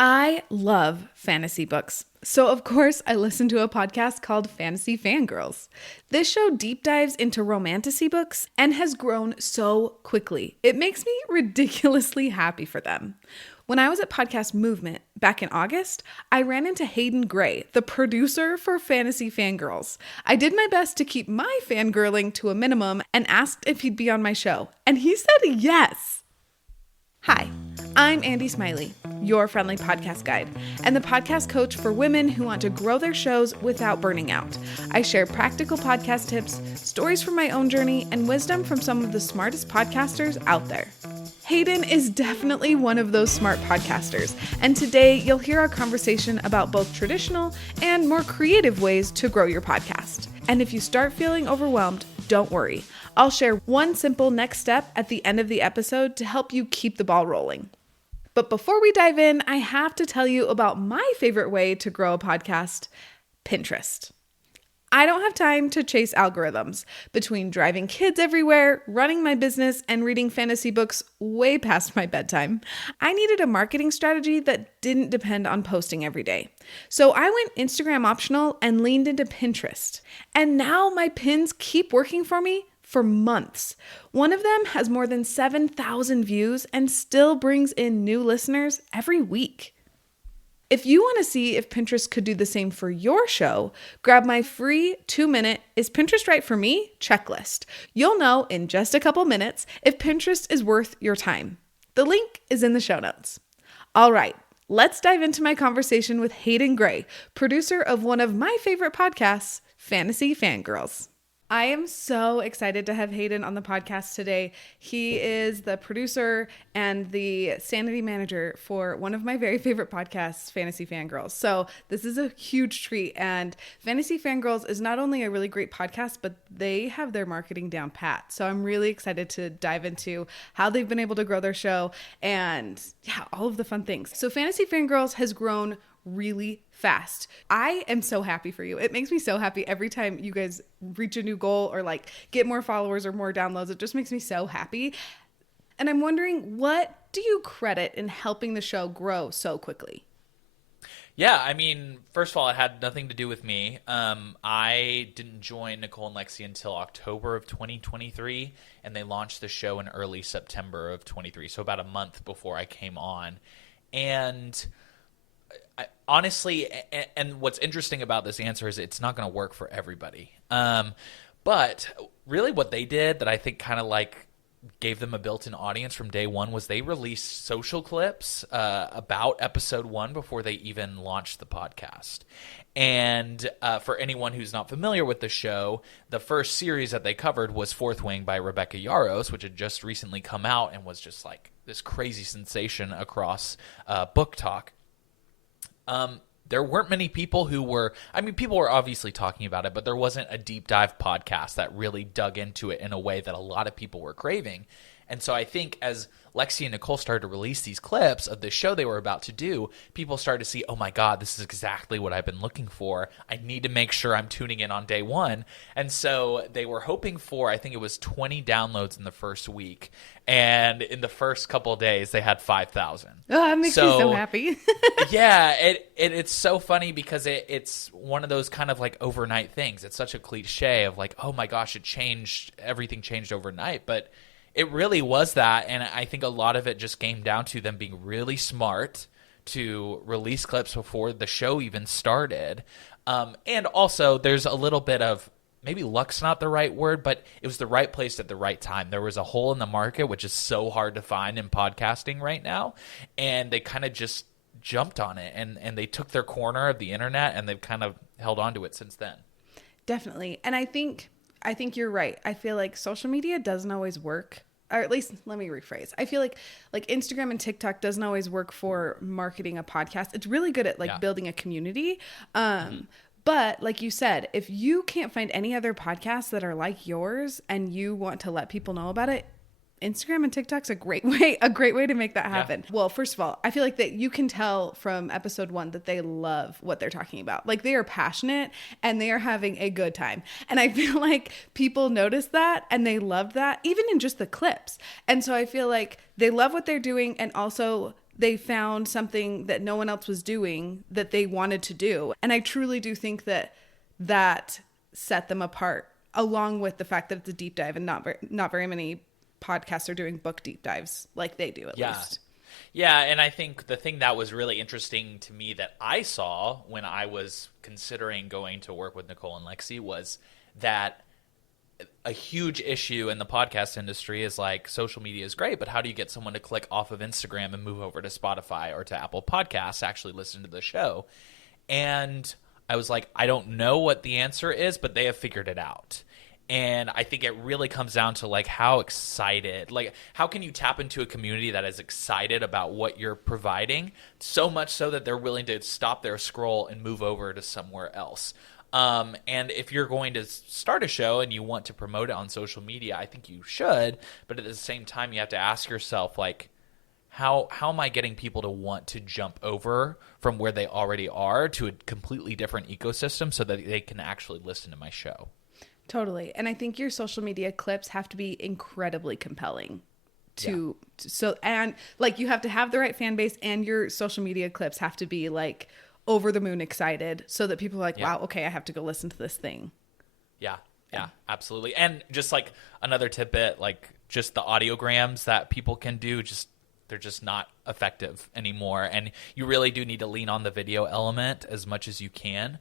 I love fantasy books. So, of course, I listen to a podcast called Fantasy Fangirls. This show deep dives into romantasy books and has grown so quickly. It makes me ridiculously happy for them. When I was at Podcast Movement back in August, I ran into Hayden Gray, the producer for Fantasy Fangirls. I did my best to keep my fangirling to a minimum and asked if he'd be on my show, and he said yes. Hi, I'm Andy Smiley, your friendly podcast guide, and the podcast coach for women who want to grow their shows without burning out. I share practical podcast tips, stories from my own journey, and wisdom from some of the smartest podcasters out there. Hayden is definitely one of those smart podcasters, and today you'll hear our conversation about both traditional and more creative ways to grow your podcast. And if you start feeling overwhelmed, don't worry. I'll share one simple next step at the end of the episode to help you keep the ball rolling. But before we dive in, I have to tell you about my favorite way to grow a podcast, Pinterest. I don't have time to chase algorithms. Between driving kids everywhere, running my business, and reading fantasy books way past my bedtime, I needed a marketing strategy that didn't depend on posting every day. So I went Instagram optional and leaned into Pinterest. And now my pins keep working for me for months. One of them has more than 7,000 views and still brings in new listeners every week. If you want to see if Pinterest could do the same for your show, grab my free 2-minute "Is Pinterest right for me?" checklist. You'll know in just a couple minutes if Pinterest is worth your time. The link is in the show notes. All right, let's dive into my conversation with Hayden Gray, producer of one of my favorite podcasts, Fantasy Fangirls. I am so excited to have Hayden on the podcast today. He is the producer and the sanity manager for one of my very favorite podcasts, Fantasy Fangirls. So this is a huge treat. And Fantasy Fangirls is not only a really great podcast, but they have their marketing down pat. So I'm really excited to dive into how they've been able to grow their show and all of the fun things. So Fantasy Fangirls has grown really fast. I am so happy for you. It makes me so happy every time you guys reach a new goal or like get more followers or more downloads. It just makes me so happy. And I'm wondering, what do you credit in helping the show grow so quickly? Yeah, I mean, first of all, it had nothing to do with me. I didn't join Nicole and Lexi until October of 2023, and they launched the show in early September of 23, so about a month before I came on. And honestly, and what's interesting about this answer is it's not going to work for everybody. But really what they did that I think kind of like gave them a built-in audience from day one was they released social clips about episode 1 before they even launched the podcast. And for anyone who's not familiar with the show, the first series that they covered was Fourth Wing by Rebecca Yarros, which had just recently come out and was just like this crazy sensation across Book Talk. There weren't many people who were, people were obviously talking about it, but there wasn't a deep dive podcast that really dug into it in a way that a lot of people were craving. And so I think as Lexi and Nicole started to release these clips of the show they were about to do, people started to see, oh my God, this is exactly what I've been looking for. I need to make sure I'm tuning in on day one. And so they were hoping for, I think it was 20 downloads in the first week. And in the first couple of days, they had 5,000. Oh, that makes me so happy. Yeah, it's so funny because it's one of those kind of like overnight things. It's such a cliche of like, oh my gosh, everything changed overnight. But it really was that, and I think a lot of it just came down to them being really smart to release clips before the show even started. And also, there's a little bit of, maybe luck's not the right word, but it was the right place at the right time. There was a hole in the market, which is so hard to find in podcasting right now, and they kind of just jumped on it, and they took their corner of the internet, and they've kind of held on to it since then. Definitely. And I think you're right. I feel like social media doesn't always work. Or at least, let me rephrase. I feel like Instagram and TikTok doesn't always work for marketing a podcast. It's really good at building a community. But like you said, if you can't find any other podcasts that are like yours and you want to let people know about it, Instagram and TikTok's a great way to make that happen. Yeah. Well, first of all, I feel like that you can tell from episode 1 that they love what they're talking about. Like they are passionate and they are having a good time. And I feel like people noticed that and they loved that even in just the clips. And so I feel like they love what they're doing, and also they found something that no one else was doing that they wanted to do. And I truly do think that that set them apart, along with the fact that it's a deep dive and not very many podcasts are doing book deep dives like they do, at least. Yeah, and I think the thing that was really interesting to me that I saw when I was considering going to work with Nicole and Lexi was that a huge issue in the podcast industry is like social media is great, but how do you get someone to click off of Instagram and move over to Spotify or to Apple Podcasts to actually listen to the show? And I was like, I don't know what the answer is, but they have figured it out. And I think it really comes down to like how excited, like how can you tap into a community that is excited about what you're providing so much so that they're willing to stop their scroll and move over to somewhere else. And if you're going to start a show and you want to promote it on social media, I think you should. But at the same time, you have to ask yourself, like, how am I getting people to want to jump over from where they already are to a completely different ecosystem so that they can actually listen to my show? Totally. And I think your social media clips have to be incredibly compelling and like you have to have the right fan base, and your social media clips have to be like over the moon excited so that people are like, wow, okay, I have to go listen to this thing. Yeah, absolutely. And just like another tidbit, like just the audiograms that people can do, they're just not effective anymore. And you really do need to lean on the video element as much as you can.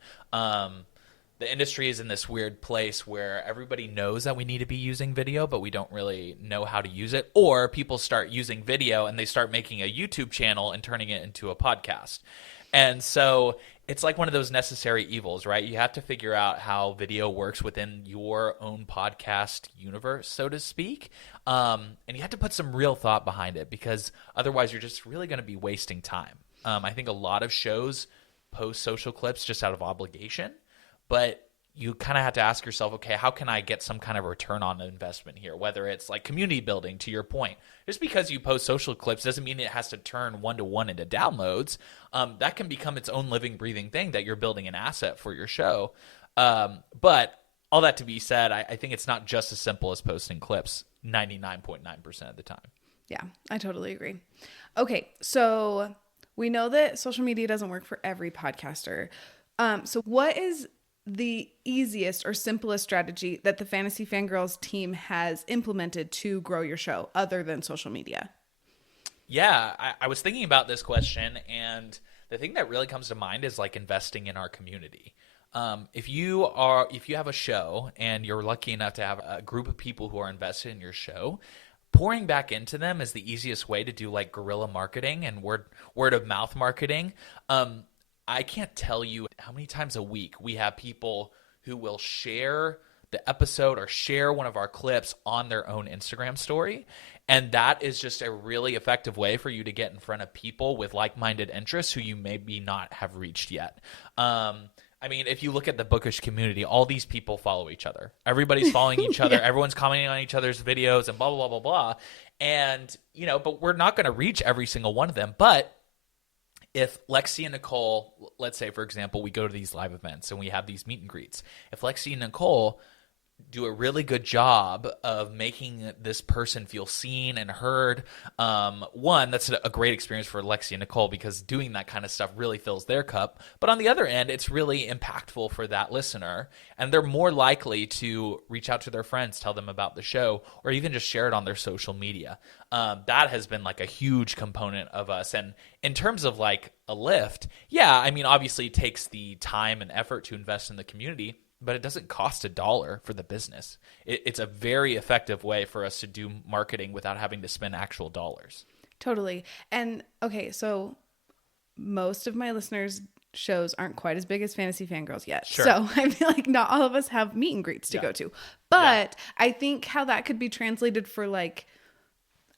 The industry is in this weird place where everybody knows that we need to be using video, but we don't really know how to use it. Or people start using video and they start making a YouTube channel and turning it into a podcast. And so it's like one of those necessary evils, right? You have to figure out how video works within your own podcast universe, so to speak. And you have to put some real thought behind it, because otherwise you're just really going to be wasting time. I think a lot of shows post social clips just out of obligation. But you kind of have to ask yourself, okay, how can I get some kind of return on investment here? Whether it's like community building, to your point. Just because you post social clips doesn't mean it has to turn one-to-one into downloads. That can become its own living, breathing thing that you're building an asset for your show. But all that to be said, I think it's not just as simple as posting clips 99.9% of the time. Yeah, I totally agree. Okay, so we know that social media doesn't work for every podcaster. So what is the easiest or simplest strategy that the Fantasy Fangirls team has implemented to grow your show other than social media? Yeah, I was thinking about this question, and the thing that really comes to mind is like investing in our community. If you have a show and you're lucky enough to have a group of people who are invested in your show, pouring back into them is the easiest way to do like guerrilla marketing and word of mouth marketing. I can't tell you how many times a week we have people who will share the episode or share one of our clips on their own Instagram story. And that is just a really effective way for you to get in front of people with like-minded interests who you maybe not have reached yet. I mean, if you look at the bookish community, all these people follow each other. Everybody's following each other. Everyone's commenting on each other's videos and blah, blah, blah, blah, blah. And, but we're not going to reach every single one of them. But if Lexi and Nicole, let's say, for example, we go to these live events and we have these meet and greets. If Lexi and Nicole do a really good job of making this person feel seen and heard, one, that's a great experience for Lexi and Nicole, because doing that kind of stuff really fills their cup. But on the other end, it's really impactful for that listener, and they're more likely to reach out to their friends, tell them about the show, or even just share it on their social media. That has been like a huge component of us. And in terms of like a lift, yeah, I mean, obviously it takes the time and effort to invest in the community, but it doesn't cost $1 for the business. It's a very effective way for us to do marketing without having to spend actual dollars. Totally. And okay, so most of my listeners' shows aren't quite as big as Fantasy Fangirls yet. Sure. So I feel like not all of us have meet and greets to go to. But I think how that could be translated for like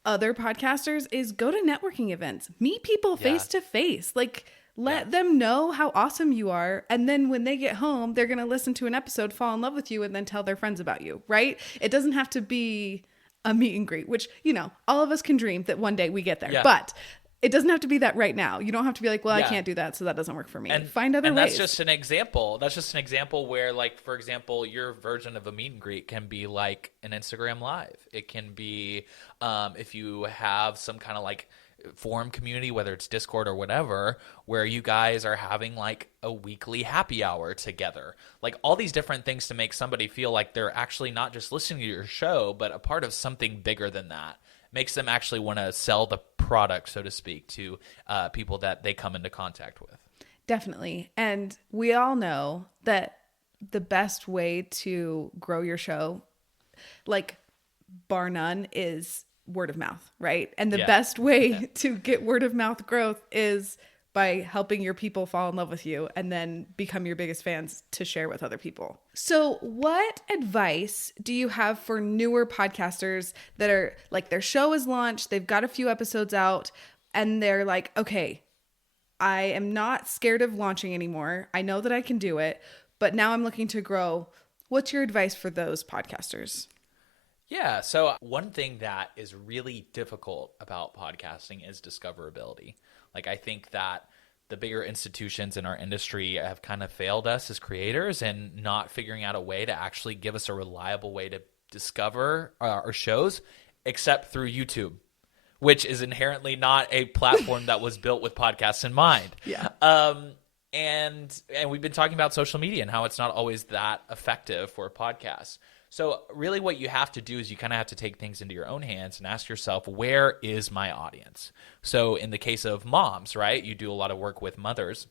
other podcasters is go to networking events, meet people face to face. Like, let them know how awesome you are. And then when they get home, they're going to listen to an episode, fall in love with you, and then tell their friends about you, right? It doesn't have to be a meet and greet, which, all of us can dream that one day we get there. Yeah. But it doesn't have to be that right now. You don't have to be like, well, I can't do that, so that doesn't work for me. Find other ways. And that's just an example. That's just an example where, like, for example, your version of a meet and greet can be like an Instagram Live. It can be if you have some kind of like forum community, whether it's Discord or whatever, where you guys are having like a weekly happy hour together. Like all these different things to make somebody feel like they're actually not just listening to your show, but a part of something bigger than that. Makes them actually want to sell the product, so to speak, to people that they come into contact with. Definitely. And we all know that the best way to grow your show, like bar none, is word of mouth, right? And the best way to get word of mouth growth is by helping your people fall in love with you and then become your biggest fans to share with other people. So what advice do you have for newer podcasters that are like, their show is launched, they've got a few episodes out, and they're like, okay, I am not scared of launching anymore. I know that I can do it, but now I'm looking to grow. What's your advice for those podcasters? Yeah, so one thing that is really difficult about podcasting is discoverability. Like, I think that the bigger institutions in our industry have kind of failed us as creators and not figuring out a way to actually give us a reliable way to discover our shows, except through YouTube, which is inherently not a platform that was built with podcasts in mind. Yeah. And we've been talking about social media and how it's not always that effective for podcasts. So really what you have to do is you kind of have to take things into your own hands and ask yourself, where is my audience? So in the case of moms, right, you do a lot of work with mothers.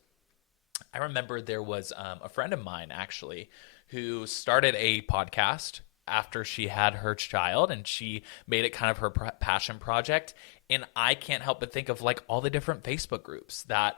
I remember there was a friend of mine actually who started a podcast after she had her child, and she made it kind of her passion project. And I can't help but think of like all the different Facebook groups that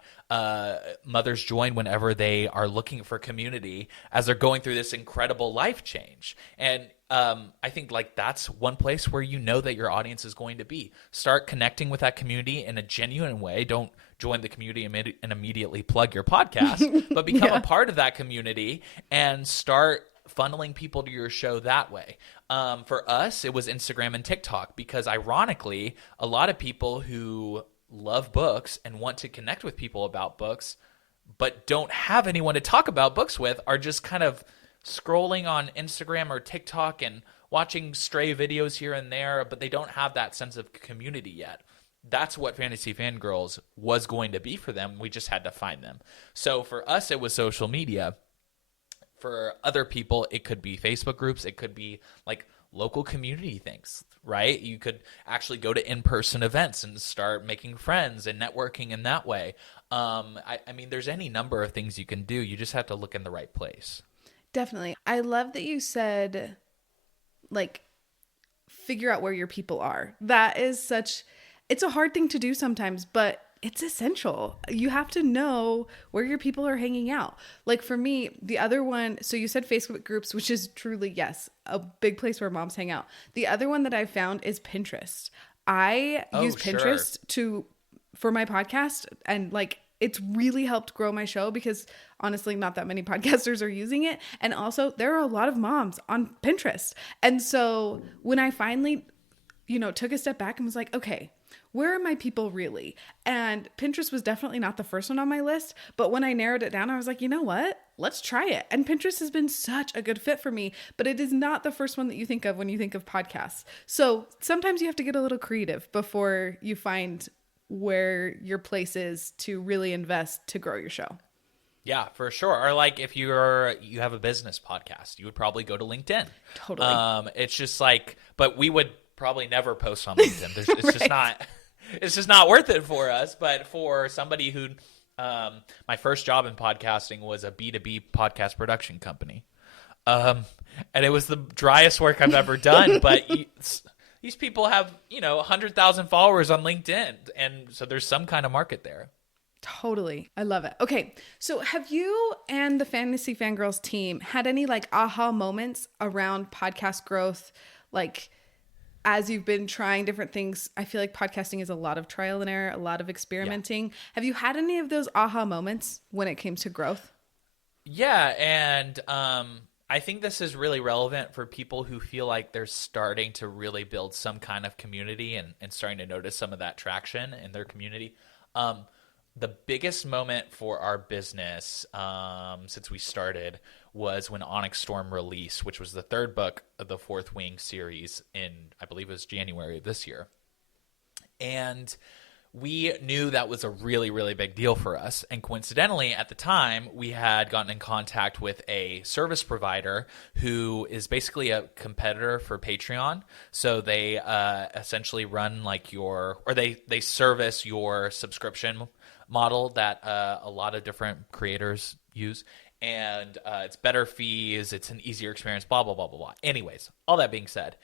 mothers join whenever they are looking for community as they're going through this incredible life change. And I think like that's one place where you know that your audience is going to be. Start connecting with that community in a genuine way. Don't join the community and immediately plug your podcast, but become a part of that community and start funneling people to your show that way. For us, it was Instagram and TikTok, because ironically, a lot of people who love books and want to connect with people about books, but don't have anyone to talk about books with, are just kind of scrolling on Instagram or TikTok and watching stray videos here and there, but they don't have that sense of community yet. That's what Fantasy Fangirls was going to be for them. We just had to find them. So for us, it was social media. For other people, it could be Facebook groups. It could be like local community things, right? You could actually go to in-person events and start making friends and networking in that way. I mean, there's any number of things you can do. You just have to look in the right place. Definitely. I love that you said, like, figure out where your people are. That is it's a hard thing to do sometimes, but it's essential. You have to know where your people are hanging out. Like for me, the other one, so you said Facebook groups, which is truly, yes, a big place where moms hang out. The other one that I found is Pinterest. I use Pinterest for my podcast, and like it's really helped grow my show because honestly, not that many podcasters are using it. And also there are a lot of moms on Pinterest. And so when I finally, took a step back and was like, okay, where are my people really? And Pinterest was definitely not the first one on my list. But when I narrowed it down, I was like, you know what? Let's try it. And Pinterest has been such a good fit for me, but it is not the first one that you think of when you think of podcasts. So sometimes you have to get a little creative before you find where your place is to really invest to grow your show. Yeah, for sure. Or like if you have a business podcast, you would probably go to LinkedIn. Totally. It's just like, but we would probably never post on LinkedIn. It's Right. it's just not worth it for us. But for somebody who, my first job in podcasting was a B2B podcast production company. And it was the driest work I've ever done. But these people have, 100,000 followers on LinkedIn. And so there's some kind of market there. Totally. I love it. Okay. So have you and the Fantasy Fangirls team had any like aha moments around podcast growth? Like as you've been trying different things, I feel like podcasting is a lot of trial and error, a lot of experimenting. Yeah. Have you had any of those aha moments when it came to growth? Yeah. And, I think this is really relevant for people who feel like they're starting to really build some kind of community and starting to notice some of that traction in their community. The biggest moment for our business since we started was when Onyx Storm released, which was the third book of the Fourth Wing series in, I believe it was January of this year. And we knew that was a really, really big deal for us. And coincidentally, at the time, we had gotten in contact with a service provider who is basically a competitor for Patreon. So they essentially run like they service your subscription model that a lot of different creators use. And it's better fees, it's an easier experience, blah, blah, blah, blah, blah. Anyways, all that being said,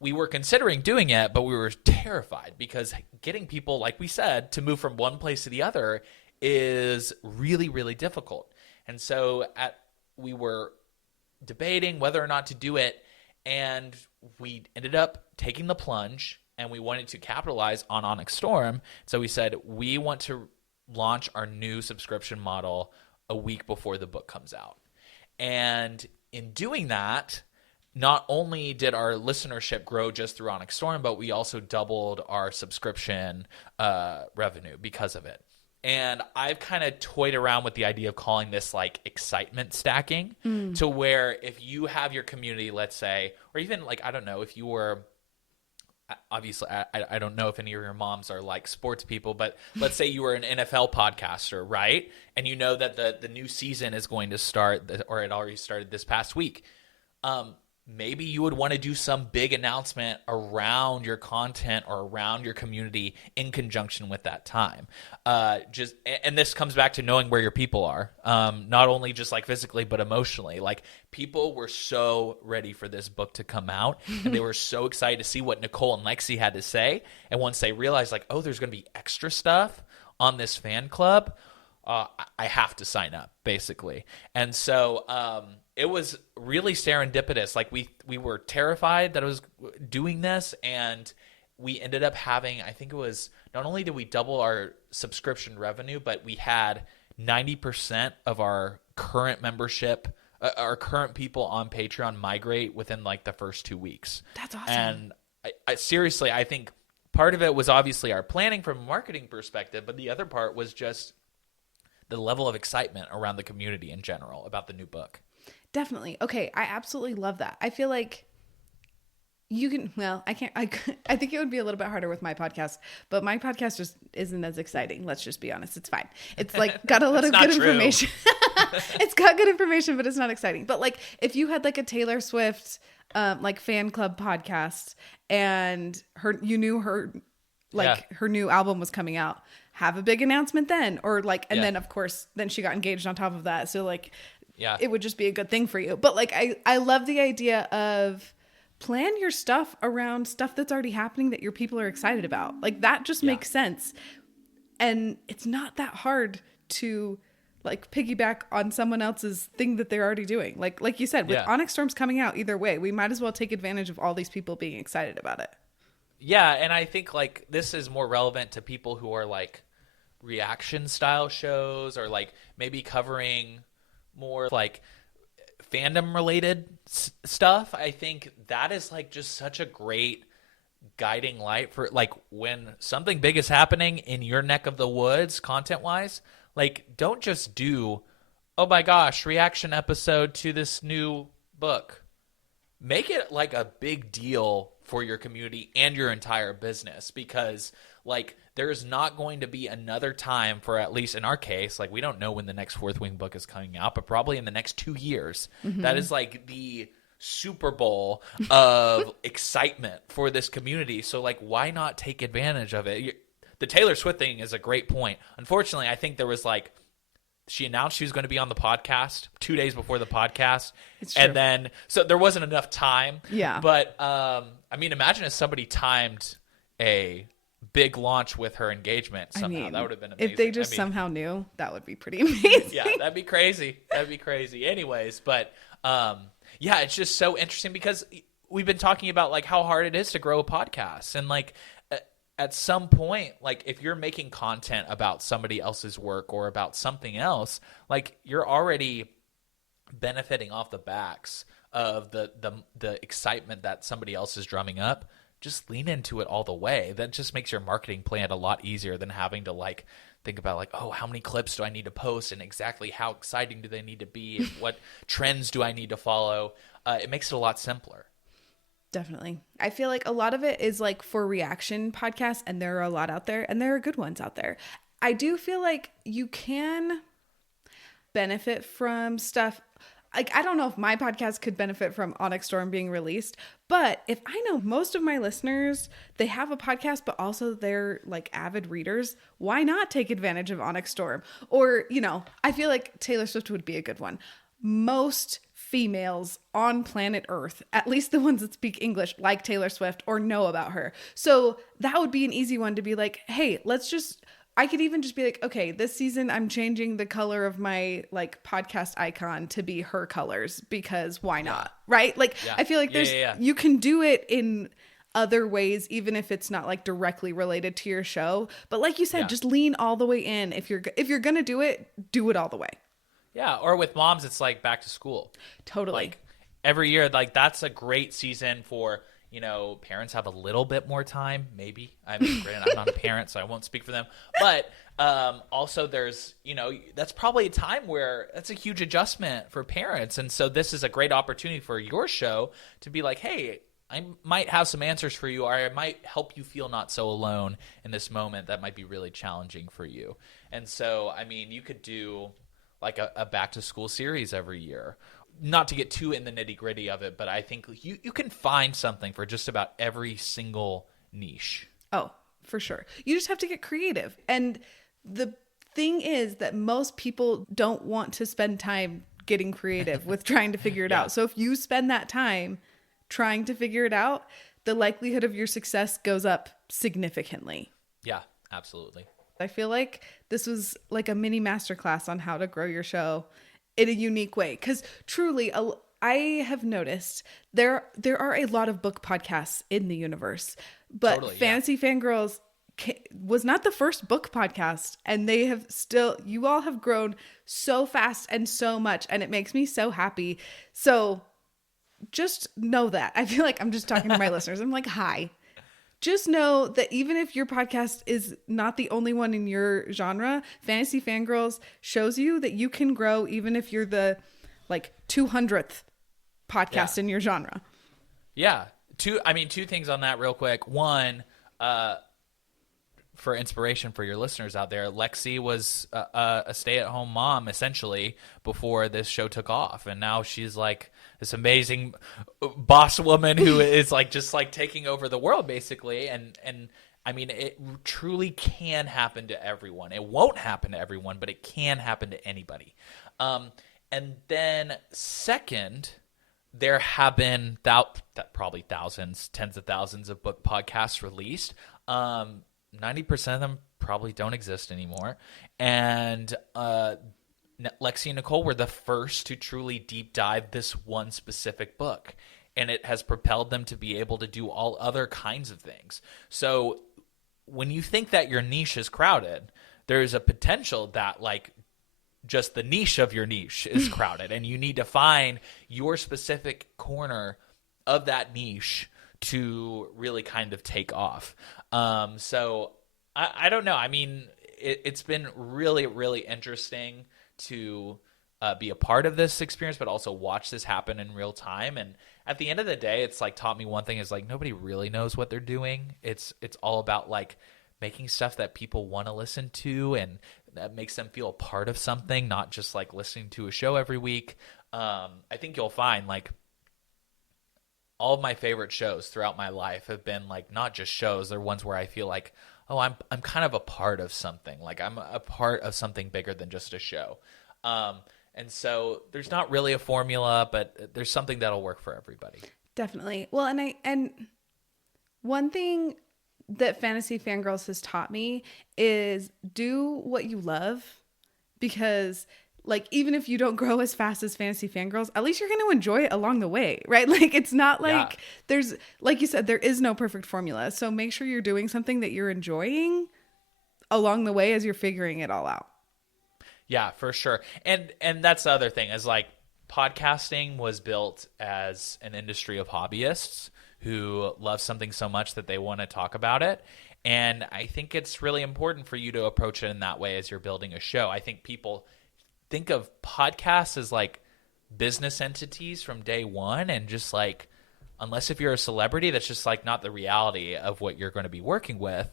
we were considering doing it, but we were terrified because getting people, like we said, to move from one place to the other is really, really difficult. And so we were debating whether or not to do it, and we ended up taking the plunge, and we wanted to capitalize on Onyx Storm. So we said, we want to launch our new subscription model a week before the book comes out. And in doing that, not only did our listenership grow just through Onyx Storm, but we also doubled our subscription revenue because of it. And I've kind of toyed around with the idea of calling this like excitement stacking, to where if you have your community, let's say, or even like, I don't know, if you were, obviously, I don't know if any of your moms are like sports people, but let's say you were an NFL podcaster, right? And you know that the new season is going to start, or it already started this past week. Maybe you would want to do some big announcement around your content or around your community in conjunction with that time. And this comes back to knowing where your people are, not only just like physically, but emotionally. Like, people were so ready for this book to come out, and they were so excited to see what Nicole and Lexi had to say. And once they realized, like, oh, there's going to be extra stuff on this fan club, I have to sign up, basically. And so it was really serendipitous. Like, we were terrified that I was doing this, and we ended up having, I think it was, not only did we double our subscription revenue, but we had 90% of our current membership, our current people on Patreon migrate within like the first 2 weeks. That's awesome. And I seriously, I think part of it was obviously our planning from a marketing perspective, but the other part was just the level of excitement around the community in general about the new book. Definitely. Okay, I absolutely love that. I feel like you can, well, I think it would be a little bit harder with my podcast, but my podcast just isn't as exciting. Let's just be honest. It's fine. It's like got a lot of good information. It's got good information, but it's not exciting. But like, if you had like a Taylor Swift like fan club podcast, and you knew her, like her new album was coming out, have a big announcement then, or like, and then of course, then she got engaged on top of that. So like, it would just be a good thing for you. But like, I love the idea of plan your stuff around stuff that's already happening that your people are excited about. Like, that just makes sense. And it's not that hard to like piggyback on someone else's thing that they're already doing. Like you said, with Onyx Storm's coming out either way, we might as well take advantage of all these people being excited about it. Yeah. And I think like this is more relevant to people who are like reaction style shows, or like maybe covering more like fandom related stuff. I think that is like just such a great guiding light for like when something big is happening in your neck of the woods content wise. Like, don't just do, oh my gosh, reaction episode to this new book. Make it like a big deal for your community and your entire business, because like there's not going to be another time, for at least in our case, like we don't know when the next Fourth Wing book is coming out, but probably in the next 2 years. That is like the Super Bowl of excitement for this community. So like, why not take advantage of it? The Taylor Swift thing is a great point. Unfortunately, I think there was like, she announced she was going to be on the podcast 2 days before the podcast. And then, so there wasn't enough time. Yeah. But, I mean, imagine if somebody timed a big launch with her engagement somehow. I mean, that would have been amazing. If they just somehow knew, that would be pretty amazing. Yeah, that'd be crazy. That'd be crazy. Anyways, but, yeah, it's just so interesting because we've been talking about like how hard it is to grow a podcast. And like, at some point, like if you're making content about somebody else's work or about something else, like you're already benefiting off the backs of the excitement that somebody else is drumming up. Just lean into it all the way. That just makes your marketing plan a lot easier than having to like think about like, oh, how many clips do I need to post and exactly how exciting do they need to be and what trends do I need to follow? It makes it a lot simpler. Definitely. I feel like a lot of it is like for reaction podcasts, and there are a lot out there, and there are good ones out there. I do feel like you can benefit from stuff. Like, I don't know if my podcast could benefit from Onyx Storm being released, but if I know most of my listeners, they have a podcast, but also they're like avid readers, why not take advantage of Onyx Storm? Or, I feel like Taylor Swift would be a good one. Most females on planet Earth, at least the ones that speak English, like Taylor Swift or know about her. So that would be an easy one to be like, hey, I could even just be like, okay, this season I'm changing the color of my like podcast icon to be her colors because why not? Right? Like, I feel like you can do it in other ways, even if it's not like directly related to your show. But like you said, just lean all the way in. If you're going to do it all the way. Yeah. Or with moms, it's like back to school. Totally. Like every year, like that's a great season for, parents have a little bit more time, maybe. I mean, granted, I'm not a parent, so I won't speak for them. But also there's, that's probably a time where that's a huge adjustment for parents. And so this is a great opportunity for your show to be like, hey, I might have some answers for you, or I might help you feel not so alone in this moment that might be really challenging for you. And so, I mean, you could do like a back-to-school series every year. Not to get too in the nitty-gritty of it, but I think you can find something for just about every single niche. Oh, for sure. You just have to get creative. And the thing is that most people don't want to spend time getting creative with trying to figure it out. So if you spend that time trying to figure it out, the likelihood of your success goes up significantly. Yeah, absolutely. I feel like this was like a mini masterclass on how to grow your show in a unique way. Because truly, I have noticed there are a lot of book podcasts in the universe, but totally, Fantasy Fangirls was not the first book podcast, and you all have grown so fast and so much, and it makes me so happy. So just know that. I feel like I'm just talking to my listeners. I'm like, hi. Just know that even if your podcast is not the only one in your genre, Fantasy Fangirls shows you that you can grow even if you're the like 200th podcast in your genre. Yeah. Two things on that real quick. One, for inspiration for your listeners out there, Lexi was a stay-at-home mom essentially before this show took off, and now she's like this amazing boss woman who is like just like taking over the world basically. And I mean, it truly can happen to everyone. It won't happen to everyone, but it can happen to anybody. And then second, there have been probably thousands, tens of thousands of book podcasts released. 90% of them probably don't exist anymore. And Lexi and Nicole were the first to truly deep dive this one specific book. And it has propelled them to be able to do all other kinds of things. So when you think that your niche is crowded, there's a potential that like just the niche of your niche is crowded. And you need to find your specific corner of that niche to really kind of take off. So I don't know. I mean, it's been really, really interesting to be a part of this experience, but also watch this happen in real time. And at the end of the day, it's like taught me one thing is like nobody really knows what they're doing. It's all about like making stuff that people want to listen to and that makes them feel a part of something, not just like listening to a show every week. I think you'll find like all of my favorite shows throughout my life have been like not just shows, they're ones where I feel like, oh, I'm kind of a part of something. Like I'm a part of something bigger than just a show. And so there's not really a formula, but there's something that'll work for everybody. Definitely. Well, and one thing that Fantasy Fangirls has taught me is do what you love, because like, even if you don't grow as fast as Fantasy Fangirls, at least you're going to enjoy it along the way, right? Like, it's not like there's, like you said, there is no perfect formula. So make sure you're doing something that you're enjoying along the way as you're figuring it all out. Yeah, for sure. And that's the other thing is like podcasting was built as an industry of hobbyists who love something so much that they want to talk about it. And I think it's really important for you to approach it in that way as you're building a show. I think people think of podcasts as like business entities from day one and just like unless if you're a celebrity, that's just like not the reality of what you're going to be working with.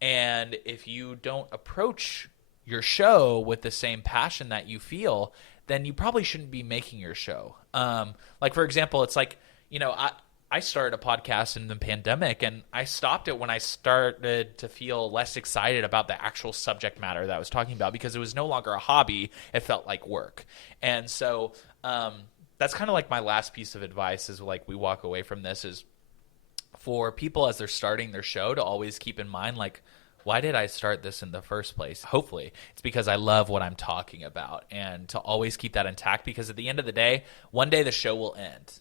And if you don't approach your show with the same passion that you feel, then you probably shouldn't be making your show. Like, for example, it's like, I started a podcast in the pandemic, and I stopped it when I started to feel less excited about the actual subject matter that I was talking about, because it was no longer a hobby. It felt like work. And so that's kind of like my last piece of advice is like we walk away from this is for people as they're starting their show to always keep in mind, like, why did I start this in the first place? Hopefully it's because I love what I'm talking about, and to always keep that intact, because at the end of the day, one day the show will end.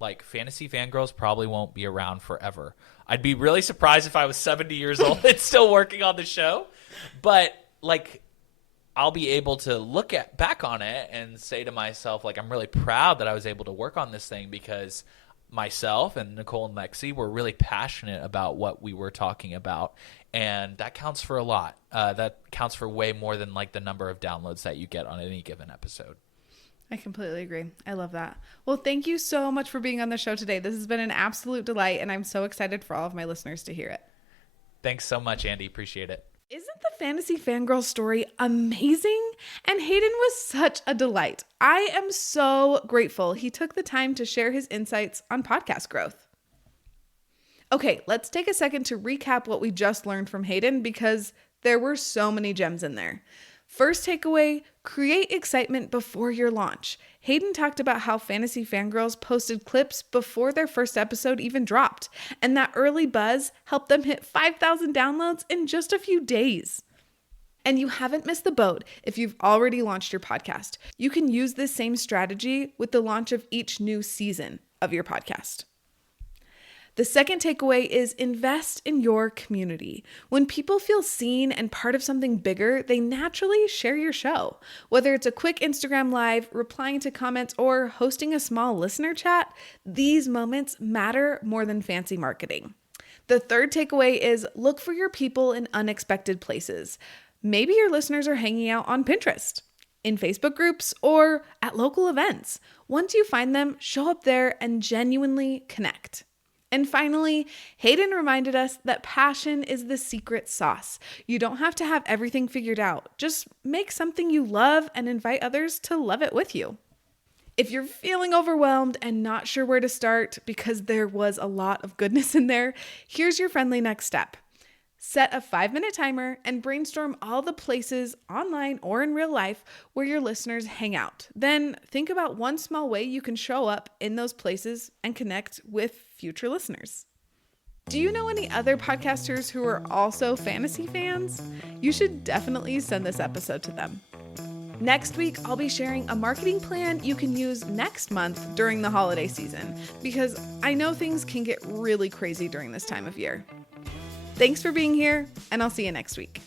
Like, Fantasy Fangirls probably won't be around forever. I'd be really surprised if I was 70 years old and still working on the show. But, like, I'll be able to look back on it and say to myself, like, I'm really proud that I was able to work on this thing, because myself and Nicole and Lexi were really passionate about what we were talking about. And that counts for a lot. That counts for way more than, like, the number of downloads that you get on any given episode. I completely agree. I love that. Well, thank you so much for being on the show today. This has been an absolute delight, and I'm so excited for all of my listeners to hear it. Thanks so much, Andy. Appreciate it. Isn't the Fantasy Fangirl story amazing? And Hayden was such a delight. I am so grateful he took the time to share his insights on podcast growth. Okay, let's take a second to recap what we just learned from Hayden, because there were so many gems in there. First takeaway, create excitement before your launch. Hayden talked about how Fantasy Fangirls posted clips before their first episode even dropped, and that early buzz helped them hit 5,000 downloads in just a few days. And you haven't missed the boat if you've already launched your podcast. You can use this same strategy with the launch of each new season of your podcast. The second takeaway is invest in your community. When people feel seen and part of something bigger, they naturally share your show. Whether it's a quick Instagram live, replying to comments, or hosting a small listener chat, these moments matter more than fancy marketing. The third takeaway is look for your people in unexpected places. Maybe your listeners are hanging out on Pinterest, in Facebook groups, or at local events. Once you find them, show up there and genuinely connect. And finally, Hayden reminded us that passion is the secret sauce. You don't have to have everything figured out. Just make something you love and invite others to love it with you. If you're feeling overwhelmed and not sure where to start because there was a lot of goodness in there, here's your friendly next step. Set a 5-minute timer and brainstorm all the places online or in real life where your listeners hang out. Then think about one small way you can show up in those places and connect with future listeners. Do you know any other podcasters who are also fantasy fans? You should definitely send this episode to them. Next week, I'll be sharing a marketing plan you can use next month during the holiday season, because I know things can get really crazy during this time of year. Thanks for being here, and I'll see you next week.